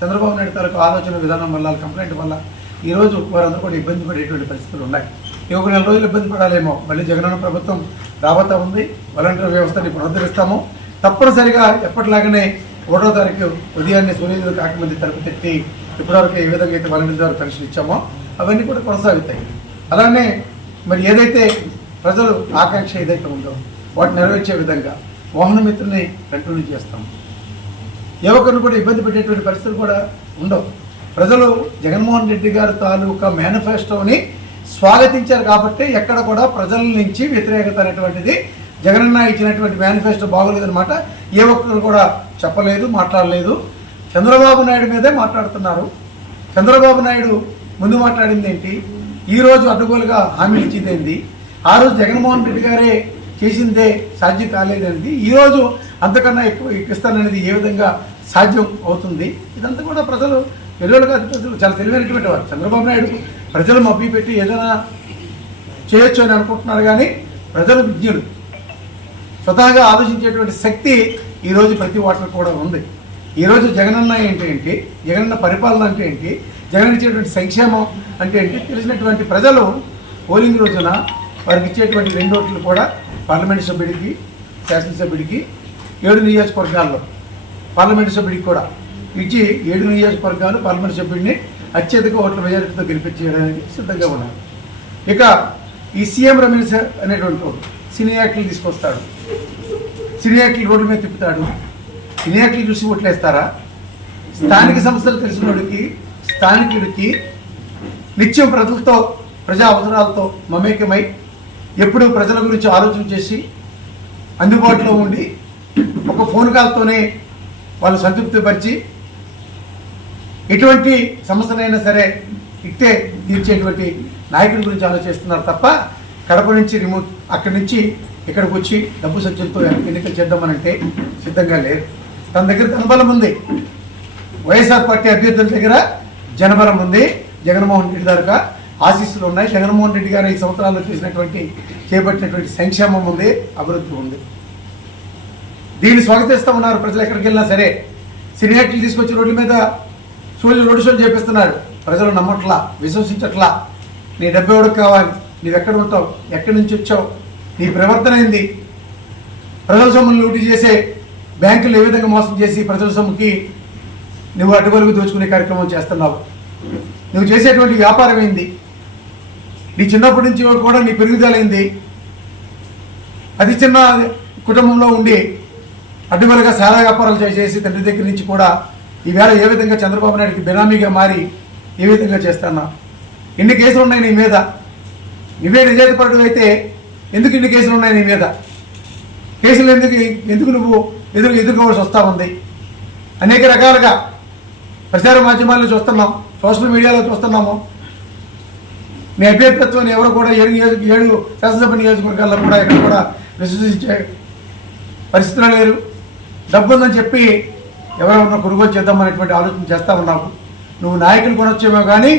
చంద్రబాబు నాయుడు తరకు ఆలోచన విధానం వల్ల కంప్లైంట్ వల్ల ఈరోజు వారందరూ కూడా ఇబ్బంది పడేటువంటి పరిస్థితులు ఉన్నాయి. ఇంకొక నెల రోజులు ఇబ్బంది పడాలేమో. మళ్ళీ జగనన్న ప్రభుత్వం రాబోతా ఉంది. వాలంటీర్ వ్యవస్థని పునరుద్ధరిస్తాము. తప్పనిసరిగా ఎప్పటిలాగానే ఒకటో తారీఖు ఉదయాన్నే సూర్యోదయం కాకముందు తలుపు తెట్టి ఇప్పటివరకు ఏ విధంగా అయితే వాలంటీర్ ద్వారా పెన్షన్ ఇచ్చామో అవన్నీ కూడా కొనసాగుతాయి. అలానే మరి ఏదైతే ప్రజలు ఆకాంక్ష ఏదైతే ఉందో వాటిని నెరవేర్చే విధంగా మోహన మిత్రుని కంటిన్యూ చేస్తాం యువకులను కూడా ఇబ్బంది పెట్టేటువంటి పరిస్థితులు కూడా ఉండవు. ప్రజలు జగన్మోహన్ రెడ్డి గారి తాలూకా మేనిఫెస్టోని స్వాగతించారు కాబట్టి ఎక్కడ కూడా ప్రజల నుంచి వ్యతిరేకత అనేటువంటిది జగనన్న ఇచ్చినటువంటి మేనిఫెస్టో బాగోలేదన్నమాట. ఏ ఒక్కరు కూడా చెప్పలేదు మాట్లాడలేదు. చంద్రబాబు నాయుడు మీదే మాట్లాడుతున్నారు. చంద్రబాబు నాయుడు ముందు మాట్లాడింది ఏంటి? ఈరోజు అడ్డుగోలుగా హామీలు ఇచ్చింది ఏంటి ఆ రోజు జగన్మోహన్ రెడ్డి గారే చేసిందే సాధ్యం కాలేదనేది ఈరోజు అంతకన్నా ఎక్కువ ఇస్తాననేది ఏ విధంగా సాధ్యం అవుతుంది? ఇదంతా కూడా ప్రజలు వెలువలుగా ప్రజలు చాలా తెలివైనటువంటి వారు. చంద్రబాబు నాయుడు ప్రజలు మబ్బి పెట్టి ఏదైనా చేయొచ్చు అని అనుకుంటున్నారు కానీ ప్రజలు విజ్ఞులు. స్వతహాగా ఆలోచించేటువంటి శక్తి ఈరోజు ప్రతి వాటిలో కూడా ఉంది. ఈరోజు జగనన్న ఏంటి ఏంటి జగనన్న పరిపాలన అంటే ఏంటి జగన్ ఇచ్చేటువంటి సంక్షేమం అంటే ఏంటి తెలిసినటువంటి ప్రజలు పోలింగ్ రోజున వారికి ఇచ్చేటువంటి రెండు ఓట్లు కూడా పార్లమెంట్ సభ్యుడికి శాసనసభ్యుడికి ఏడు నియోజకవర్గాల్లో పార్లమెంట్ సభ్యుడికి కూడా ఇచ్చి ఏడు నియోజకవర్గాలు పార్లమెంట్ సభ్యుడిని అత్యధిక ఓట్ల మెజారిటీతో గెలిపించేయడానికి సిద్ధంగా ఉన్నారు. ఇక ఈ సీఎం రమేష్ అనేటువంటి వాడు సినీ తీసుకొస్తాడు. సినీ యాక్టర్లు రోడ్ల మీద తిప్పుతాడు. సినియాక్ట్లు చూసి ఓట్లేస్తారా? స్థానిక సంస్థలు తెలిసిన వాడికి స్థానికుడికి నిత్యం ప్రజలతో ప్రజా అవసరాలతో మమేకమై ఎప్పుడూ ప్రజల గురించి ఆలోచన చేసి అందుబాటులో ఉండి ఒక ఫోన్ కాల్తోనే వాళ్ళు సంతృప్తిపరిచి ఎటువంటి సమస్యనైనా సరే ఇట్టే తీర్చేటువంటి నాయకుడి గురించి ఆలోచిస్తున్నారు తప్ప కడప నుంచి రిమోట్ అక్కడి నుంచి ఇక్కడికి వచ్చి డబ్బు సత్యంతో ఎన్నికలు చేద్దామనంటే సిద్ధంగా లేరు. తన దగ్గర ధనబలం ఉంది. వైఎస్ఆర్ పార్టీ అభ్యర్థుల దగ్గర జనబలం ఉంది. జగన్మోహన్ రెడ్డి దగ్గర ఆశీస్సులు ఉన్నాయి. జగన్మోహన్ రెడ్డి గారు ఈ సంవత్సరాల్లో చేసినటువంటి చేపట్టినటువంటి సంక్షేమం ఉంది అభివృద్ధి ఉంది. దీన్ని స్వాగతిస్తూ ఉన్నారు ప్రజలు ఎక్కడికి వెళ్ళినా సరే సినియాట్లు తీసుకొచ్చి రోడ్ల మీద షోలు రోడ్డు షోలు చేపిస్తున్నాడు ప్రజలు నమ్మట్లా విశ్వసించట్లా. నీ డబ్బు ఎవరికి కావాలి? నీవు ఎక్కడ ఉంటావు? ఎక్కడి నుంచి వచ్చావు? నీ ప్రవర్తన ఏంది? ప్రజల సొమ్మును లూటీ చేసే బ్యాంకులు ఏ విధంగా మోసం చేసి ప్రజల సొమ్ముకి నువ్వు అడ్డుగలుగు దోచుకునే కార్యక్రమం చేస్తున్నావు? నువ్వు చేసేటువంటి వ్యాపారం ఏంది? నీ చిన్నప్పటి నుంచి కూడా నీ పెరుగుదలైంది. అది చిన్న కుటుంబంలో ఉండి అడ్డుమలుగా సారా వ్యాపారాలు చేసి తండ్రి దగ్గర నుంచి కూడా ఈవేళ ఏ విధంగా చంద్రబాబు నాయుడికి బినామీగా మారి ఏ విధంగా చేస్తానా. ఎన్ని కేసులు ఉన్నాయి నీ మీద? నువ్వే నిజాయితీపరుడు అయితే ఎందుకు ఇన్ని కేసులు ఉన్నాయి నీ మీద? కేసులు ఎందుకు ఎందుకు నువ్వు ఎదురు ఎదుర్కోవాల్సి వస్తా ఉంది? అనేక రకాలుగా ప్రచార మాధ్యమాల్లో చూస్తున్నాం సోషల్ మీడియాలో చూస్తున్నాము. మీ అభ్యర్థిత్వాన్ని ఎవరు కూడా ఏడు నియోజక ఏడు శాసనసభ నియోజకవర్గాల్లో కూడా ఎక్కడ కూడా విశ్వసించే పరిస్థితులు లేరు. డబ్బు ఉందని చెప్పి ఉన్న కొనుగోలు చేద్దామనేటువంటి ఆలోచన చేస్తా ఉన్నావు. నువ్వు నాయకులు కొనొచ్చేమో కానీ